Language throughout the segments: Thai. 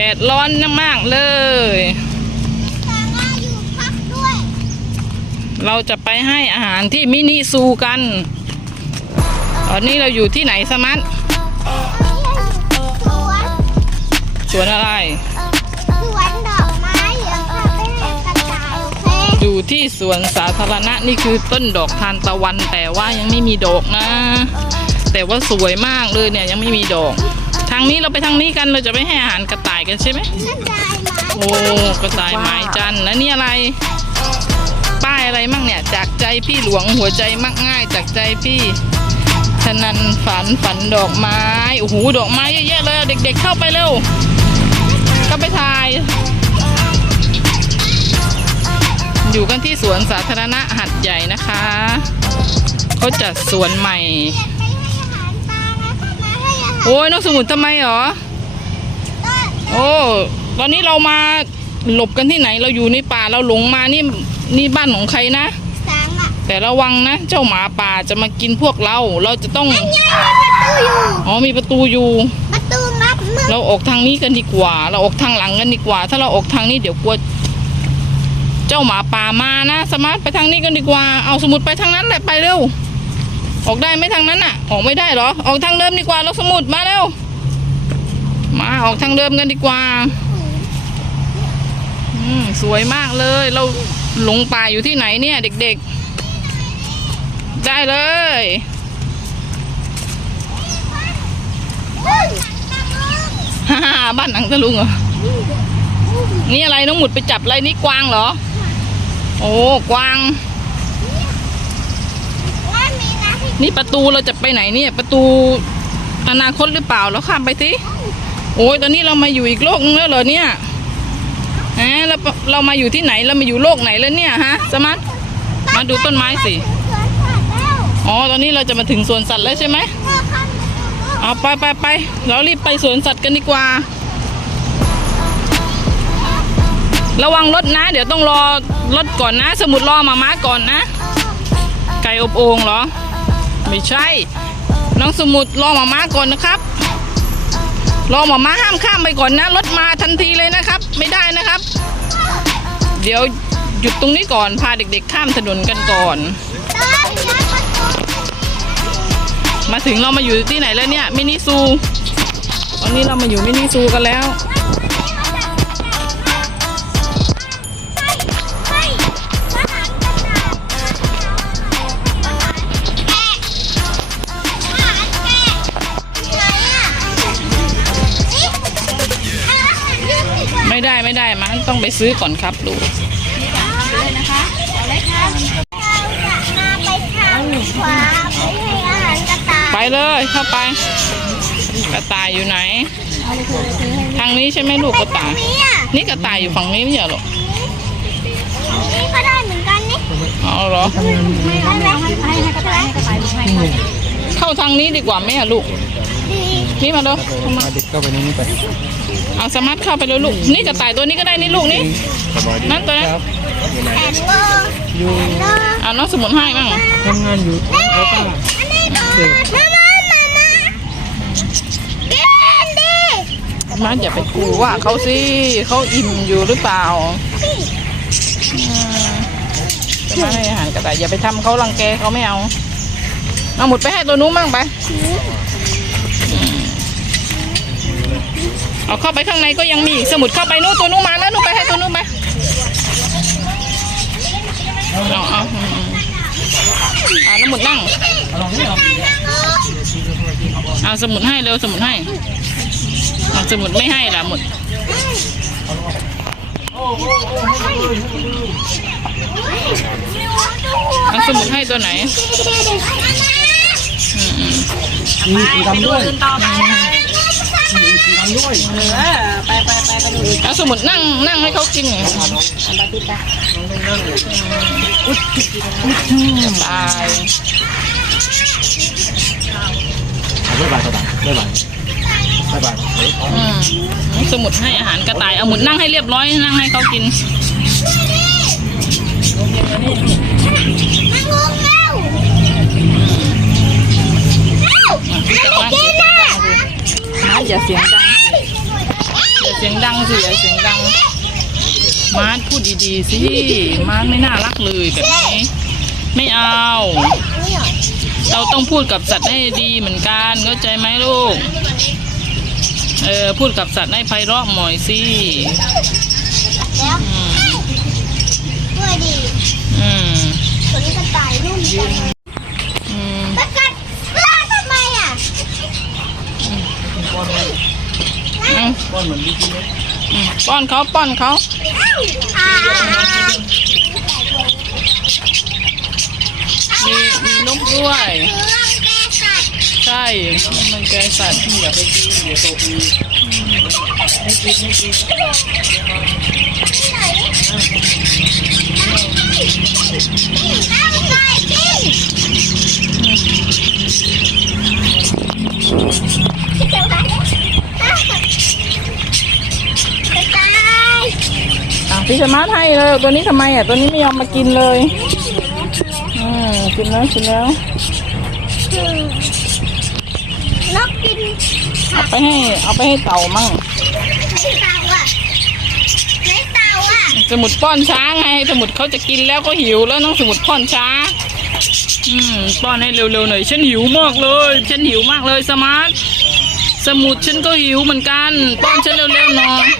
ดดร้อนมากๆเลยแต่ว่าอยู่พักด้วยเราจะไปให้อาหารที่มินิซูกัน ตอนนี้เราอยู่ที่ไหนสมัตสวนสวนอะไรสวนดอกไม้เดี๋ยวพาไปให้กระต่ายโอเคอยู่ที่สวนสาธารณะนี่คือต้นดอกทานตะวันแต่ว่ายังไม่มีดอกนะ แต่ว่าสวยมากเลยเนี่ยยังไม่มีดอก ทางนี้เราไปทางนี้กันเราจะไปให้อาหารกระต่ายกันใช่ไหมกระต่ายไม้โอ้กระต่ายไม้จันแล้วนี่อะไร ป้ายอะไรมั่งเนี่ย จากใจพี่หลวงหัวใจมักง่าย จากใจพี่ฉนันฝันฝันดอกไม้โอ้โหดอกไม้เยอะแยะเลยเอาเด็ก ๆ เข้าไปเร็วเข้าไปถ่าย อยู่กันที่สวนสาธารณะหัดใหญ่นะคะเขาจัดสวนใหม่ โอ้ยน้องสมุนทำไมหรอต้นโอ้ตอนนี้เรามาหลบกันที่ไหนเราอยู่ในป่าเราหลงมานี่นี่บ้านของใครนะสางอะแต่ระวังนะ เจ้าหมาป่าจะมากินพวกเรา เราจะต้องยังมีประตูอยู่อ๋อมีประตูอยู่ประตูงับมือเราออกทางนี้กันดีกว่า เราออกทางหลังกันดีกว่า ถ้าเราออกทางนี้เดี๋ยวกลัวเจ้าหมาป่ามานะ สมาร์ทไปทางนี้กันดีกว่า เอาสมุดไปทางนั้นแหละไปเร็ว ออกได้ไหมทางนั้นน่ะ ออกไม่ได้หรอ ออกทางเดิมดีกว่าเราสมุดมาเร็ว มาออกทางเดิมกันดีกว่า อืมสวยมากเลย เราหลงป่าอยู่ที่ไหนเนี่ย เด็กๆ ได้เลยฮ่าฮ่าบ้านหนังตะลุงเหรอ นี่อะไรน้องหมุดไปจับอะไรนี่กวางเหรอ โอ้กวาง ว่ามี นี่ประตูเราจะไปไหนเนี่ย ประตูอนาคตหรือเปล่าเราข้ามไปสิโอ้ยตอนนี้เรามาอยู่อีกโลกนึงแล้วเหรอเนี่ยฮะเราเรามาอยู่ที่ไหนเรามาอยู่โลกไหนแล้วเนี่ยฮะสมัตมาดูต้นไม้สิอ๋อตอนนี้เราจะมาถึงสวนสัตว์แล้วใช่ไหมเอาไปไปไปเรารีบไปสวนสัตว์กันดีกว่า ระวังรถนะ เดี๋ยวต้องรอรถก่อนนะ สมุดรอมาม้าก่อนนะ ไก่อบโอ่งเหรอ ไม่ใช่ น้องสมุดรอมาม้าก่อนนะครับรอมาม้าห้ามข้ามไปก่อนนะรถมาทันทีเลยนะครับ ไม่ได้นะครับ เดี๋ยวหยุดตรงนี้ก่อนพาเด็กๆ ข้ามถนนกันก่อน มาถึงเรามาอยู่ที่ไหนแล้วเนี่ยมินิซู ตอนนี้เรามาอยู่มินิซูกันแล้ว ต้องไปซื้อก่อนครับลูกเลยนะคะเอาเลยค่ะเราจะมาไปทางขวาไปให้อาหารกระต่ายไปเลยเข้าไป กระต่ายอยู่ไหน ทางนี้ใช่ไหมลูกกระต่าย นี่อะนี่กระต่ายอยู่ฝั่งนี้ไม่ใช่เหรอนี่ก็ได้เหมือนกันนี่เอาเหรอไม่ได้ไหมให้ให้กระต่ายให้กระต่ายให้เข้าทางนี้ดีกว่าไหมอะลูกดีนี่มาเร็วพาเด็กเข้าไปในนี้ไป เอาสมาร์ทเข้าไปเลยลูก นี่กระต่ายตัวนี้ก็ได้นี่ลูกนี่นั่นตัวนั้นแอนโลอยู่โลเอาน้องสมุนให้มั่งทำงานอยู่เขาป้าอันนี้ก่อนมามามามาเกนดีมาอย่าไปกลัวว่าเขาสิเขาอิ่มอยู่หรือเปล่าอืมจะมาให้อาหารกระต่ายอย่าไปทำเขารังแกเขาไม่เอาเอาหมุดไปให้ตัวนู้นมั่งไป เอาเข้าไปข้างในก็ยังมีอีกสมุดเข้าไปนู้นตัวนู้นมาแล้วนู้นไปให้ตัวนู้นไปเอาเอาอืมอ่าน้ำหมุดนั่งเอาสมุดให้เร็วสมุดให้เอาสมุดไม่ให้ล่ะหมดเอาสมุดให้ตัวไหนอืมอืมมีสีดำด้วยเอาสมุดนั่งนั่งให้เขากินตายบ๊ายบายบ๊ายบายบ๊ายบายบ๊ายบายอืมเอาสมุดให้อาหารกระต่ายเอาหมุดนั่งให้เรียบร้อยนั่งให้เขากินมางงเร็วเร็วอันนี้กินน่ะนะ อย่าเสียงดังอย่าเสียงดังสิอย่าเสียงดัง มาร์ทพูดดีๆสิมาร์ทไม่น่ารักเลยแบบนี้ ไม่เอานี่เหรอเราต้องพูดกับสัตว์ให้ดีเหมือนกันเข้าใจไหมลูก เออพูดกับสัตว์ให้ไพเราะหน่อยสิแล้วอืมด้วยดิอืม ตัวนี้กระต่ายนุ่มจัง อืม แล้วกัดล่าทำไมอะ ป้อนมัน เอาป้อนเหมือนดิจิเล็กป้อนเขาป้อนเขาอ่ามีมีนกด้วย ใช่ มันแกสัตว์อย่าไปกินอย่าตกมือไม่กินไม่กิน อะพี่สมาร์ทให้เลยตัวนี้ทำไมอะ ตัวนี้ไม่ยอมมากินเลยอืมกินแล้วกินแล้วนกกินเอาไปให้เอาไปให้เต่ามั่งในเตาอะในเตาอะสมุดป้อนช้าไงสมุดเขาจะกินแล้วก็หิวแล้วน้องสมุดป้อนช้า อืมป้อนให้เร็วๆหน่อยฉันหิวมากเลย ฉันหิวมากเลยสมาร์ทสมุดฉันก็หิวเหมือนกัน ป้อนฉันเร็วๆหน่อย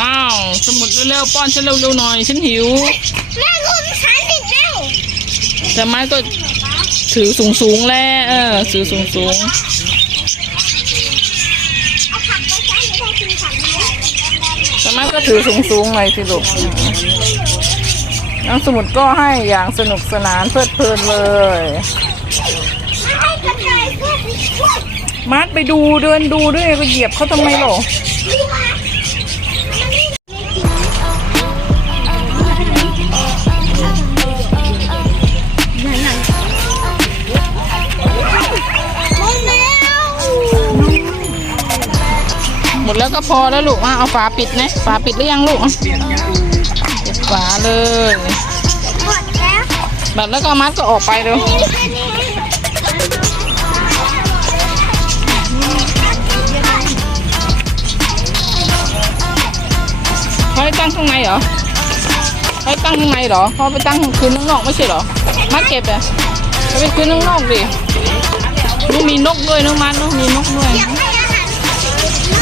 อ้าว สมุดเร็วๆป้อนฉันเร็วๆหน่อย ฉันหิว แม่งูฉันอีกแล้วสมาร์ทก็ถือสูงๆแล้วเออถือสูงๆเอาผักไปใช้หรือให้กินผักไหมสมัยก็ถือสูงสูงๆหน่อยสิลูกน้องสมุดก็ให้อย่างสนุกสนานเพลิดเพลินเลย ให้กระต่ายพูดพูด มาร์ทไปดูเดินดูด้วยไปเหยียบเขาทำไมหรอ แล้วก็พอแล้วลูกอะเอาฝาปิดนะฝาปิดหรือยังลูกปิดฝาเลยหมดแล้วแบบแล้วก็มัดก็ออกไปเลยเขาให้ตั้งข้างในเหรอเขาให้ตั้งข้างในเหรอเขาไปตั้งคืนข้างนอกไม่ใช่เหรอมัดเก็บอะเขาไปคืนข้างนอกดินี่มีนกด้วยน้องมัดเนมีนกด้วย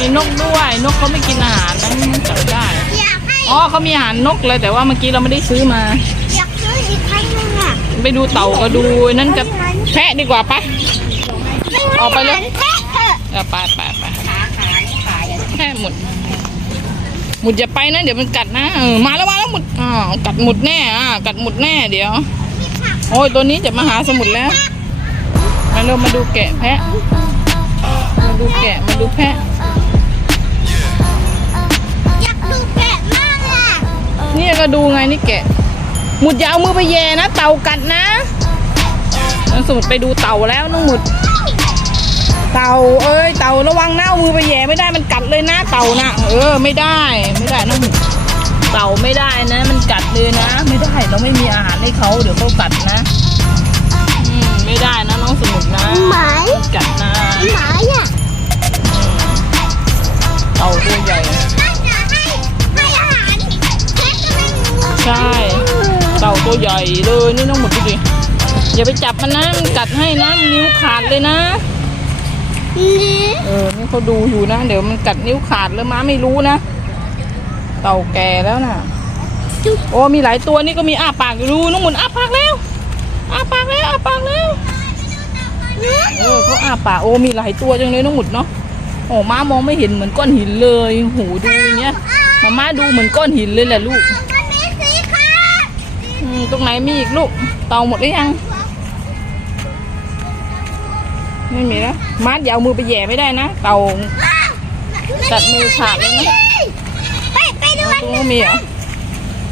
มีนกด้วย นกเขาไม่กินอาหารนะจับได้ อยากให้อ๋อเขามีอาหารนกเลยแต่ว่าเมื่อกี้เราไม่ได้ซื้อมา อยากซื้ออีกครั้งนึงอะไปดูเต่าก็ดูนั่นกับแพะดีกว่าปะ ออกไปเลย แพะเถอะเออไปไปไปแพะหมดหมุดอย่าไปนะ เดี๋ยวมันกัดนะเออมาแล้วมาแล้วหมุดอ่าวกัดหมุดแน่อ่ากัดหมุดแน่เดี๋ยว โอ้ยตัวนี้จะมาหาสมุดแล้ว มาเร็วมาดูแกะแพะ มาดูแกะมาดูแพะ เนี่ยก็ดูไงนี่แกะ หมุดอย่าเอามือไปแย่นะ เต่ากัดนะน้องสมุดไปดูเต่าแล้วน้องหมุด เต่าเอ้ยเต่าระวังหน้าเอามือไปแย่ไม่ได้มันกัดเลยนะเต่านะเออไม่ได้ไม่ได้น้องหมุดเต่าไม่ได้นะ มันกัดเลยนะ ไม่ได้เราไม่มีอาหารให้เขาเดี๋ยวเขากัดนะอืมไม่ได้นะน้องสมุดนะหมายกัดนะหมายอะเต่าตัวใหญ่ ใช่ เต่าตัวใหญ่เลยนี่น้องหมุดดูดิอย่าไปจับมันนะมันกัดให้นะมันนิ้วขาดเลยนะนี่เออนี่เขาดูอยู่นะ เดี๋ยวมันกัดนิ้วขาดแล้วม้าไม่รู้นะเต่าแก่แล้วนะโอ้มีหลายตัวนี่ก็มีอ้าปากอยู่ดูน้องหมุนอ้าปากแล้วอ้าปากแล้วอ้าปากแล้วเออเขาอ้าปากโอ้มีหลายตัวจังเลยน้องหมุดเนาะโอ้ม้ามองไม่เห็นเหมือนก้อนหินเลยโหดูอย่างเงี้ยมาม่าดูเหมือนก้อนหินเลยแหละลูก มันมีสีขาว อืม ตรงไหนมีอีกลูกเต่าหมดหรือยัง ไม่มีแล้วมาดอย่าเอามือไปแหย่ไม่ได้นะ เต่าตัดมือขาดเลยนะไปไปดูอ๋อตรงนู้นมีเหรอ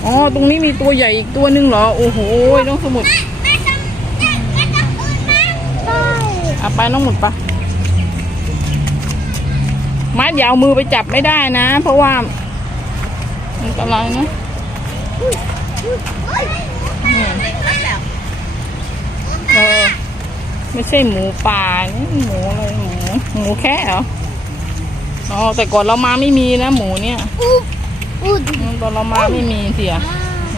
อ๋อตรงนี้มีตัวใหญ่อีกตัวนึงเหรอ โอ้โหน้องสมุดไปทำไปทำอื่นบ้างไปอะไปน้องหมุดปะมาดอย่าเอามือไปจับไม่ได้นะ เพราะว่าอันตรายนะ เฮ้ยอืมไปแล้วไม่ใช่หมูป่านี่หมูอะไรหมูหมูแค่เหรออ๋อแต่ก่อนเรามาไม่มีนะหมูเนี่ยอู้อู้อืมตอนเรามาไม่มีเสีย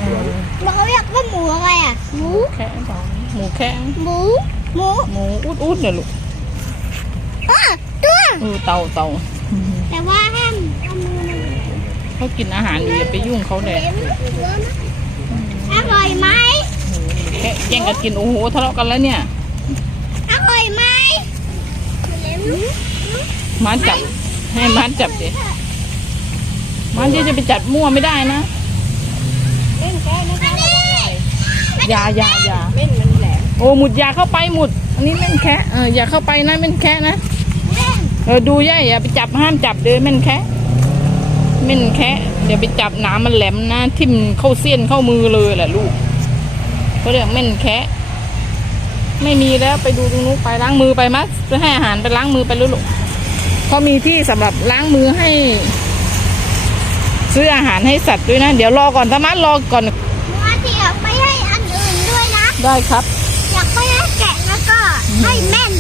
อืมแล้วเขาเรียกว่าหมูอะไรอะหมูแค่เปล่าหมูแค่หมูหมูหมูอุดอุดเนี่ยลูกอะตัวเออเต่าเต่าแต่ว่าห้ามเอามือมันเขากินอาหารอยู่อย่าไปยุ่งเขาแดดเล็มหัวมันอร่อยไหม แค่แย่งกันกิน โอ้โหทะเลาะกันแล้วเนี่ย อร่อยไหมเล็มมันจับ ให้มันจับดิมันจะจะไปจับมั่วไม่ได้นะเล่นแก้ไม่ได้อยาอยาอยาเม่นมันแหลมโอ้หมุดอยาเข้าไปหมุด อันนี้เม่นแคะเอออย่าเข้าไปนะเม่นแคะนะเล่นเออดูย่าอย่าไปจับห้ามจับเด้อเม่นแคะเม่นแคะอย่าไปจับหนามมันแหลมนะทิ่มเข้าเสี้ยนเข้ามือเลยแหละลูก เขาเรียกเม่นแคะไม่มีแล้วไปดูตรงนู้นไปล้างมือไปมั้ยจะให้อาหารไปล้างมือไปลูกเขามีที่สำหรับล้างมือให้ ซื้ออาหารให้สัตว์ด้วยนะ เดี๋ยวรอก่อนธรรมะรอก่อนหนูอาจจะอยากไปให้อันอื่นด้วยนะ ได้ครับ อยากไปให้แกะแล้วก็ให้แม่น